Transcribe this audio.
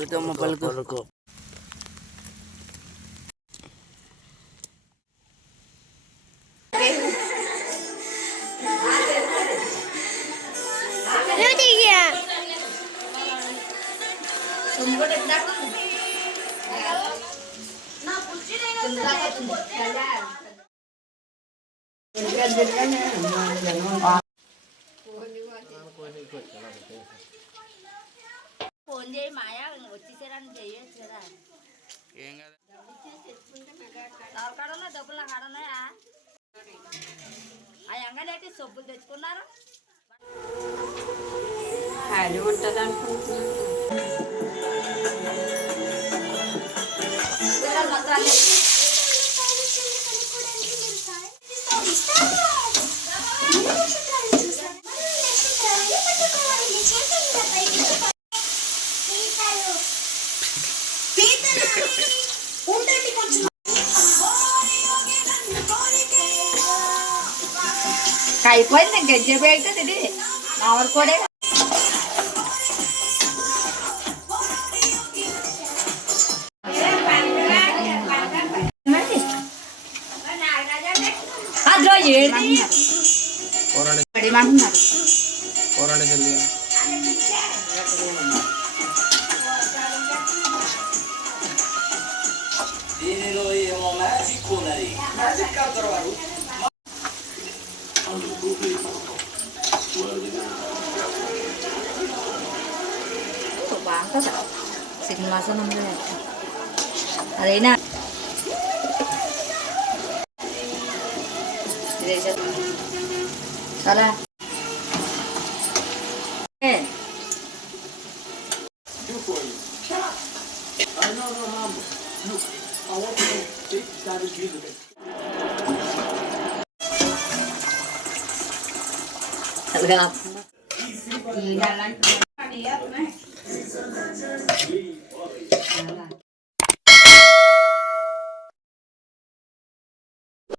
పలుకమ్మ పలుకు. ఫోన్ చేయి మాయా వచ్చేసారని చెయ్యొచ్చు కదా. ఏం కదా కాడన్నా డబ్బులు నాకు ఆడున్నాయా? ఆ ఎంగనేటి సబ్బులు తెచ్చుకున్నారు. అది ఉంటుంది అనుకుంటున్నాను. అయిపోయింది గజ్జె పెడుతుంది ఇది మామిడి కూడా. అందులో ఏమంటున్నారు దీనిలో ఏమో మ్యాజిక్ ఉన్నది. మ్యాజిక్ కాదు బాగుంటుందా సినిమా ఉంది అదైనా చాలా ఈ నెల